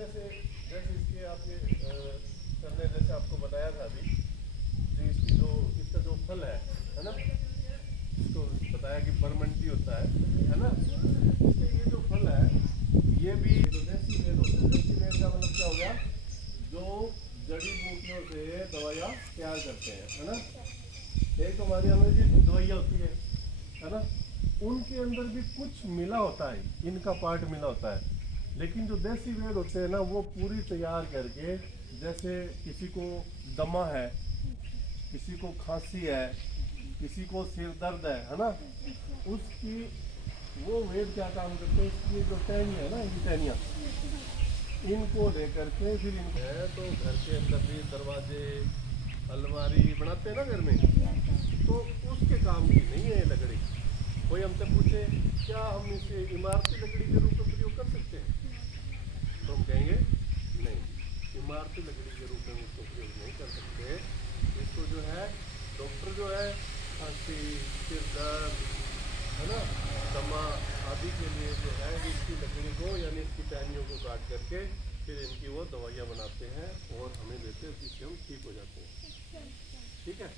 तरीके से जैसे इसके आपके करने जैसे आपको बताया था अभी, जो इसकी जो इसका जो फल है ना, इसको बताया कि परमंटी होता है ना। इसके ये जो फल है, ये भी जो देसी वेद होते हैं, देसी वेद का मतलब क्या हो गया, जो जड़ी बूटियों से दवाइयाँ तैयार करते हैं, है ना। एक तो हमारी अंग्रेजी दवाइयाँ होती है ना, उनके अंदर भी कुछ मिला होता है, इनका पार्ट मिला होता है। लेकिन जो देसी वेद होते हैं ना, वो पूरी तैयार करके, जैसे किसी को दमा है, किसी को खांसी है, किसी को सिर दर्द है ना, उसकी वो वेद क्या काम करते हैं, इसकी जो टहनियाँ है ना, इनकी टहनियाँ, इनको लेकर के फिर इनको है तो घर के अंदर भी दरवाजे अलमारी बनाते हैं ना घर में, तो उसके काम की नहीं है ये लकड़ी। कोई हमसे पूछे क्या हम इसे इमारती लकड़ी के रूप में प्रयोग कर सकते हैं, तो हम कहेंगे नहीं, इमारती लकड़ी के रूप में इसको प्रयोग नहीं कर सकते। इसको जो है डॉक्टर जो है खांसी सिर दर्द है ना, दमा आदि के लिए जो है इसकी लकड़ी को यानी इसकी टहनियों को काट करके फिर इनकी वो दवाइयाँ बनाते हैं और हमें देते हैं, जिससे हम ठीक हो जाते हैं। ठीक है।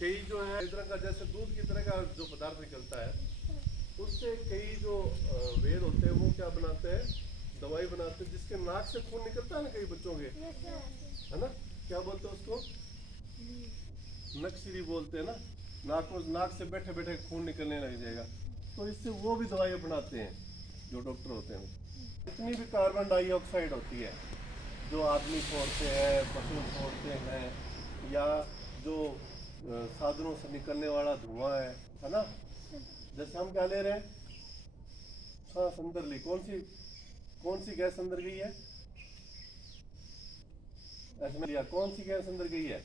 कई जो है इस तरह का जैसे दूध की तरह का जो पदार्थ निकलता है, उससे कई जो वेद होते हैं वो क्या बनाते हैं, दवाई बनाते हैं। जिसके नाक से खून निकलता है ना कई बच्चों के, है ना, क्या बोलते हैं उसको, नक्सीरी बोलते हैं ना, नाक से बैठे बैठे खून निकलने लग जाएगा, तो इससे वो भी दवाइयाँ बनाते हैं जो डॉक्टर होते हैं। जितनी भी कार्बन डाइऑक्साइड होती है जो आदमी छोड़ते हैं, पशु छोड़ते हैं, या जो साधनों से निकलने वाला धुआं है ना, जैसे हम क्या ले रहे हैं, सांस अंदर ली, कौन सी गैस अंदर गई है, ऐसे लिया, कौन सी गैस अंदर गई है,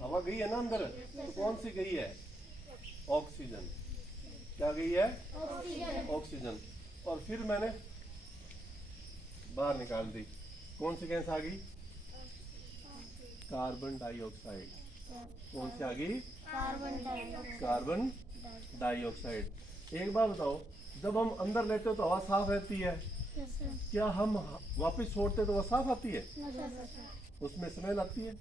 हवा गई है ना अंदर, तो कौन सी गई है, ऑक्सीजन। क्या गई है, ऑक्सीजन। और फिर मैंने बाहर निकाल दी, कौन सी गैस आ गई, कार्बन डाइऑक्साइड। कौन सी आ गई, कार्बन डाइऑक्साइड। एक बात बताओ, जब हम अंदर लेते हो तो हवा साफ रहती है, क्या हम वापस छोड़ते तो वह साफ आती है, उसमें स्मेल आती है।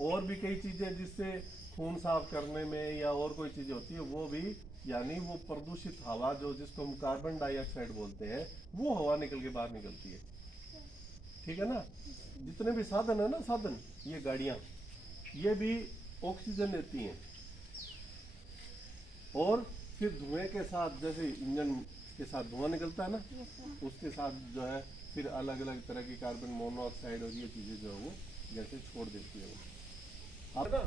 और भी कई चीजें जिससे खून साफ करने में या और कोई चीजें होती है वो भी, यानी वो प्रदूषित हवा जो जिसको हम कार्बन डाइऑक्साइड बोलते हैं, वो हवा निकल के बाहर निकलती है। ठीक है ना। जितने भी साधन है ना, साधन, ये गाड़ियां, ये भी ऑक्सीजन लेती हैं। और फिर धुएं के साथ, जैसे इंजन के साथ धुआं निकलता है ना, उसके साथ जो है फिर अलग अलग तरह की कार्बन मोनोऑक्साइड और ये चीजें जो है वो जैसे छोड़ देती है वो, ना।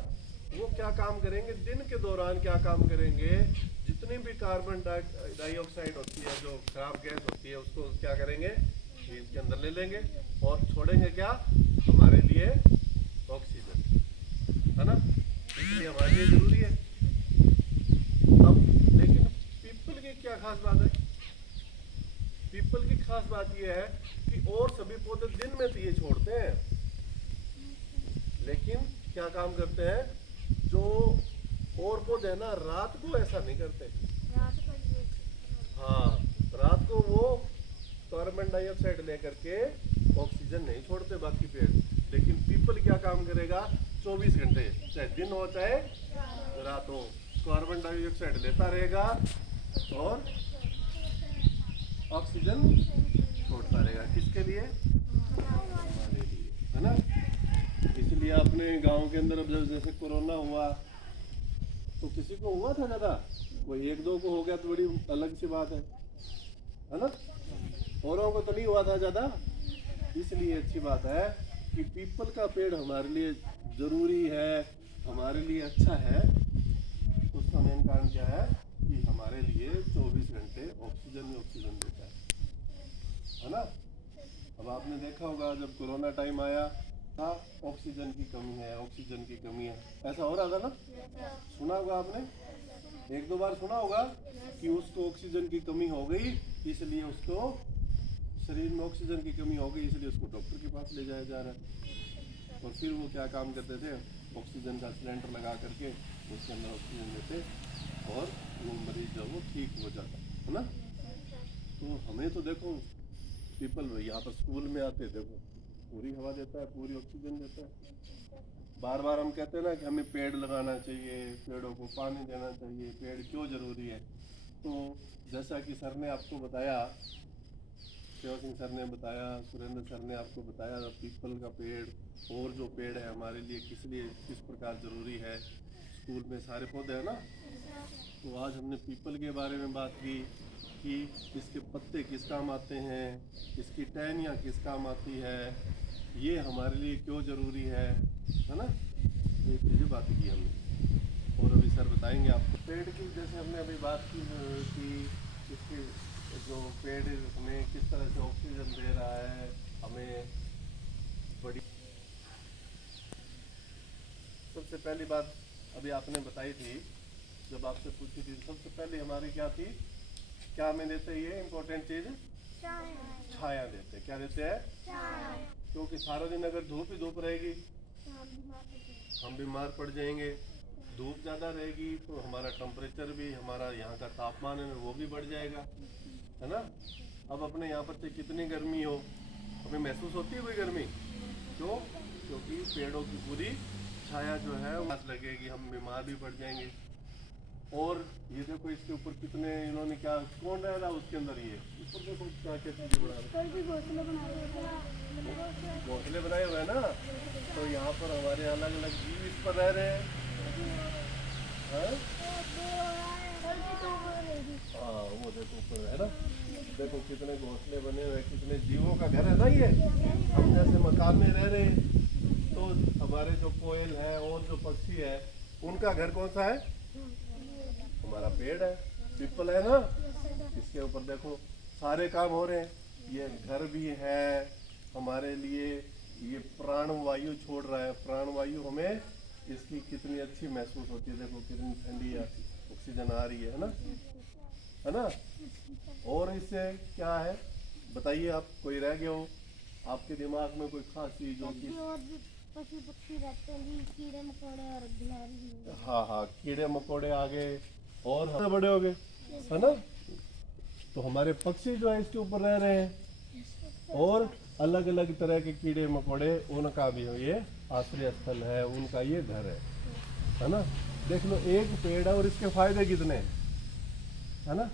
वो क्या काम करेंगे दिन के दौरान, क्या काम करेंगे, जितनी भी कार्बन डाइऑक्साइड होती है जो खराब गैस होती है, उसको क्या करेंगे, इसके अंदर ले लेंगे और छोड़ेंगे क्या, हमारे लिए ऑक्सीजन, है ना, इसलिए हमारे लिए जरूरी है। अब लेकिन पीपल की क्या खास बात है, पीपल की खास बात यह है कि और सभी पौधे दिन में तो ये छोड़ते हैं, लेकिन क्या काम करते हैं, जो और पौधे है ना, रात को ऐसा नहीं करते। हाँ, रात को वो कार्बन डाइऑक्साइड लेकर के ऑक्सीजन नहीं छोड़ते बाकी पेड़। लेकिन पीपल क्या काम करेगा, 24 घंटे, चाहे दिन हो चाहे रात हो, कार्बन डाइऑक्साइड लेता रहेगा और ऑक्सीजन छोड़ता रहेगा। किसके लिए, हमारे लिए, है ना। इसलिए अपने गांव के अंदर अब जैसे कोरोना हुआ तो किसी को हुआ था ज़्यादा, कोई एक दो को हो गया तो बड़ी अलग सी बात है ना, औरों को तो नहीं हुआ था ज़्यादा। इसलिए अच्छी बात है कि पीपल का पेड़ हमारे लिए ज़रूरी है, हमारे लिए अच्छा है। उसका मेन कारण क्या है कि हमारे लिए 24 घंटे ऑक्सीजन ही ऑक्सीजन देता है ना। अब आपने देखा होगा जब कोरोना टाइम आया था, ऑक्सीजन की कमी है, ऑक्सीजन की कमी है, ऐसा हो रहा था ना, सुना होगा आपने, एक दो बार सुना होगा कि उसको ऑक्सीजन की कमी हो गई, इसलिए उसको शरीर में ऑक्सीजन की कमी हो गई, इसलिए उसको डॉक्टर के पास ले जाया जा रहा है। और फिर वो क्या काम करते थे, ऑक्सीजन का सिलेंडर लगा करके उसके अंदर ऑक्सीजन देते और वो मरीज जो वो ठीक हो जाता है ना। तो हमें तो देखो पीपल यहाँ पर स्कूल में आते देखो पूरी हवा देता है, पूरी ऑक्सीजन देता है। बार बार हम कहते हैं ना कि हमें पेड़ लगाना चाहिए, पेड़ों को पानी देना चाहिए, पेड़ क्यों ज़रूरी है। तो जैसा कि सर ने आपको बताया, सेवा सिंह सर ने बताया, सुरेंद्र सर ने आपको बताया पीपल का पेड़ और जो पेड़ है हमारे लिए किस प्रकार ज़रूरी है। स्कूल में सारे पौधे हैं ना, तो आज हमने पीपल के बारे में बात की कि इसके पत्ते किस काम आते हैं, इसकी टहनियाँ किस काम आती है, ये हमारे लिए क्यों ज़रूरी है ना। ये चीज़ें बात की हमने, और अभी सर बताएंगे आपको पेड़ की। जैसे हमने अभी बात की कि इसके जो पेड़ हमें किस तरह से ऑक्सीजन दे रहा है, हमें बड़ी। सबसे पहली बात अभी आपने बताई थी, जब आपसे पूछी थी, सबसे पहले हमारी क्या थी, क्या हमें देते हैं ये इम्पोर्टेंट चीज़, छाया देते हैं। क्या देते हैं? क्योंकि सारा दिन अगर धूप ही धूप रहेगी हम बीमार पड़ जाएंगे। धूप ज़्यादा रहेगी तो हमारा टेम्परेचर भी, हमारा यहाँ का तापमान है वो भी बढ़ जाएगा, है ना। अब अपने यहाँ पर से कितनी गर्मी हो, हमें महसूस होती है कोई गर्मी? क्यों? क्योंकि पेड़ों की पूरी छाया जो है वो लगेगी, हम बीमार भी पड़ जाएंगे। और ये देखो इसके ऊपर कितने इन्होंने क्या, कौन रह रहा है उसके अंदर, ये ऊपर देखो क्या क्या चीज़ें बना रहे, घोंसले बनाए हुए हैं ना। तो यहाँ पर हमारे अलग अलग जीव इस पर रह रहे हैं। हाँ वो देखो ऊपर है ना, देखो कितने घोंसले बने हुए, कितने जीवों का घर है ना ये। हम जैसे मकान में रह रहे हैं, तो हमारे जो कोयल है और जो पक्षी है उनका घर कौन सा है? हमारा पेड़ है, पीपल है ना। इसके ऊपर देखो सारे काम हो रहे हैं, ये घर भी है हमारे लिए, ये प्राण वायु छोड़ रहा है। प्राण वायु हमें इसकी कितनी अच्छी महसूस होती है, देखो कितनी ठंडी ऑक्सीजन आ रही है ना, है ना। और इससे क्या है बताइए आप, कोई रह गया हो आपके दिमाग में कोई खास चीज हो कि पशु पक्षी रहते हैं, कीड़े मकोड़े और गिलहरी। हाँ हाँ, कीड़े मकोड़े आ गए और हम बड़े हो गए, है ना। तो हमारे पक्षी जो है इसके ऊपर रह रहे हैं, और अलग अलग तरह के कीड़े मकोड़े, उनका भी ये आश्रय स्थल है, उनका ये घर है ना। देख लो एक पेड़ है और इसके फायदे कितने हैं, है ना।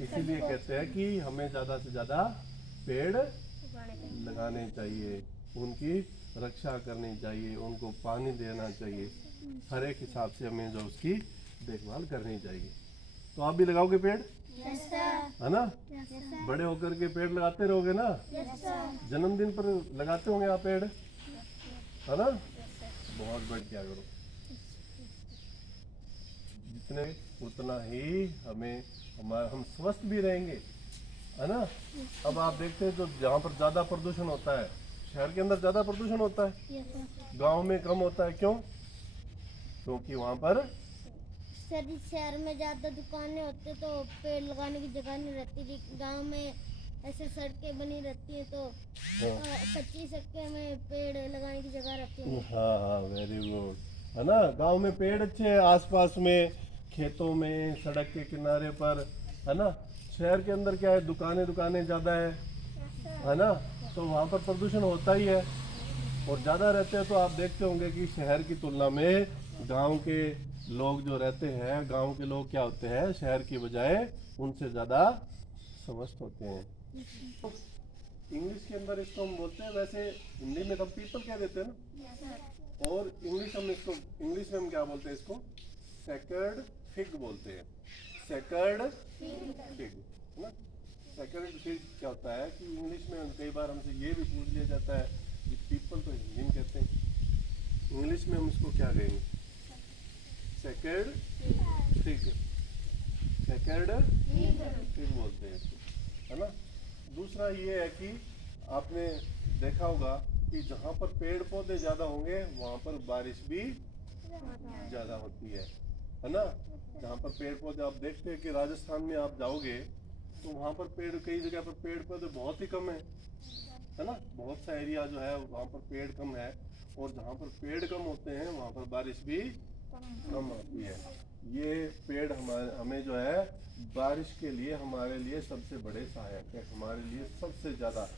इसीलिए कहते हैं कि हमें ज़्यादा से ज़्यादा पेड़ लगाने चाहिए, उनकी रक्षा करनी चाहिए, उनको पानी देना चाहिए, हर एक हिसाब से हमें जो उसकी देखभाल करनी चाहिए। तो आप भी लगाओगे पेड़, है ना। बड़े होकर के पेड़ लगाते रहोगे ना, जन्मदिन पर लगाते होंगे आप पेड़, है ना। बहुत बढ़िया करो, जितने उतना ही हम स्वस्थ भी रहेंगे, है ना। अब आप देखते हैं जो जहाँ पर ज़्यादा प्रदूषण होता है, शहर के अंदर ज़्यादा प्रदूषण होता है, गांव में कम होता है। क्यों? क्योंकि वहाँ पर शहर में ज्यादा दुकानें होती तो पेड़ लगाने की जगह नहीं रहती। गांव में ऐसे सड़कें बनी रहती है तो कच्ची सड़कें में पेड़ लगाने की जगह रहती है। हाँ हाँ, वेरी गुड, है ना। गांव में पेड़ अच्छे हैं, आसपास में खेतों में, सड़क के किनारे पर, है ना। शहर के अंदर क्या है, दुकानें ज़्यादा है ना। तो वहाँ पर प्रदूषण होता ही है, और ज़्यादा रहते हैं। तो आप देखते होंगे कि शहर की तुलना में गांव के लोग जो रहते हैं, गांव के लोग क्या होते हैं, शहर की बजाय उनसे ज़्यादा समस्त होते हैं। इंग्लिश के अंदर इसको हम बोलते हैं, वैसे हिंदी में तो हम पीपल कह देते हैं ना, और इंग्लिश में हम क्या बोलते हैं इसको, सेकर्ड फिग बोलते हैं। सेकर्ड फिग, है ना। सेकर्ड फिग क्या होता है कि इंग्लिश में कई बार हमसे ये भी पूछ लिया जाता है कि पीपल तो हिंदी में कहते हैं, इंग्लिश में हम इसको क्या कहेंगे, सेकर्ड फिग, सेकर्ड फिग बोलते हैं इसको, है ना। दूसरा ये है कि आपने देखा होगा कि जहाँ पर पेड़ पौधे ज़्यादा होंगे वहाँ पर बारिश भी ज़्यादा होती है ना। जहाँ पर पेड़ पौधे, आप देखते हैं कि राजस्थान में आप जाओगे तो वहाँ पर कई जगह पर पेड़ पौधे बहुत ही कम है ना। बहुत सा एरिया जो है वहाँ पर पेड़ कम है, और जहाँ पर पेड़ कम होते हैं वहाँ पर बारिश भी कम होती है। ये पेड़ हमें जो है बारिश के लिए हमारे लिए सबसे बड़े सहायक है, हमारे लिए सबसे ज़्यादा